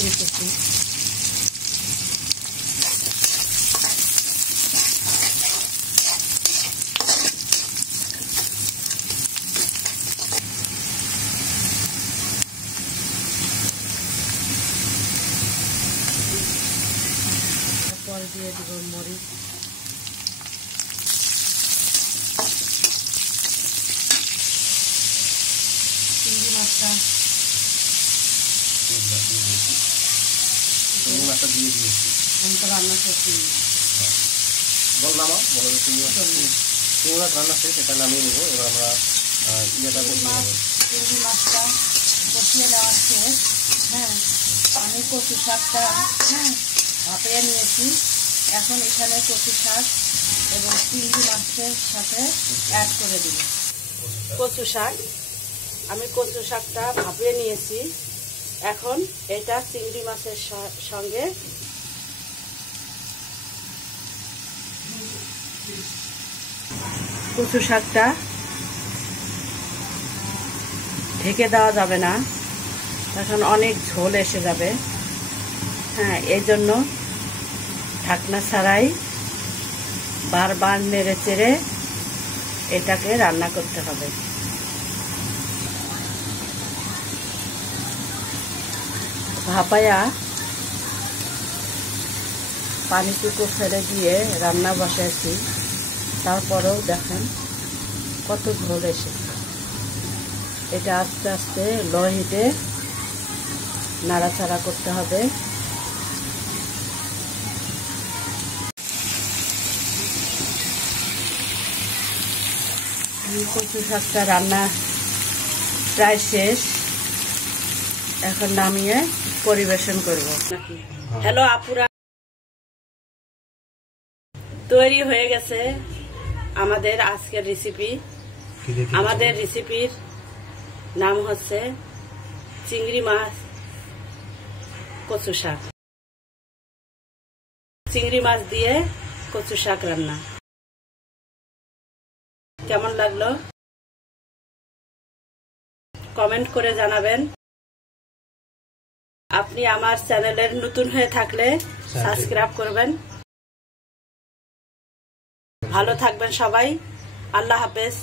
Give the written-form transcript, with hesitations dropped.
রসুন কুচি, তারপর দিয়ে দিব মরিচ, চিংড়ি মাছটা দিয়ে দিয়েছি। রান্না করছি বললাম চিংড়ি মাছ রান্না শেষ, এটা নামিয়ে নেবো। এবার আমরা ইয়েটা কষিয়ে নেব। চিংড়ি মাছটা কষিয়ে নেওয়ার শেষ। হ্যাঁ, আমি কচু শাকটা ভাপিয়ে নিয়েছি। এখন এখানে কচু শাক এবং চিংড়ি মাছের সাথে অ্যাড করে দিব। কচু শাক, আমি কচু শাকটা ভাপিয়ে নিয়েছি। এখন এটা চিংড়ি মাছের সঙ্গে কচু শাকটা ঢেকে দেওয়া যাবে না, তখন অনেক ঝোল এসে যাবে। হ্যাঁ, এই জন্য ঢাকনা ছাড়াই বারবার নেড়ে চেড়ে এটাকে রান্না করতে হবে। ভাপায়া পানিটুকু ফেলে দিয়ে রান্না বসাইছি, তারপরেও দেখেন কত ঝোল এসেছে। এটা আস্তে আস্তে লো হিটে নাড়াচাড়া করতে হবে। কচু শাকটা রান্না প্রায় শেষ, এখন নামিয়ে পরিবেশন করব। হ্যালো আপুরা, তৈরি হয়ে গেছে আমাদের আজকের রেসিপি। আমাদের রেসিপির নাম হচ্ছে চিংড়ি মাছ কচু শাক। চিংড়ি মাছ দিয়ে কচু শাক রান্না। কেমন লাগলো কমেন্ট করে জানাবেন। আপনি আমার চ্যানেলের নতুন হয়ে থাকলে সাবস্ক্রাইব করবেন। ভালো থাকবেন সবাই। আল্লাহ হাফেজ।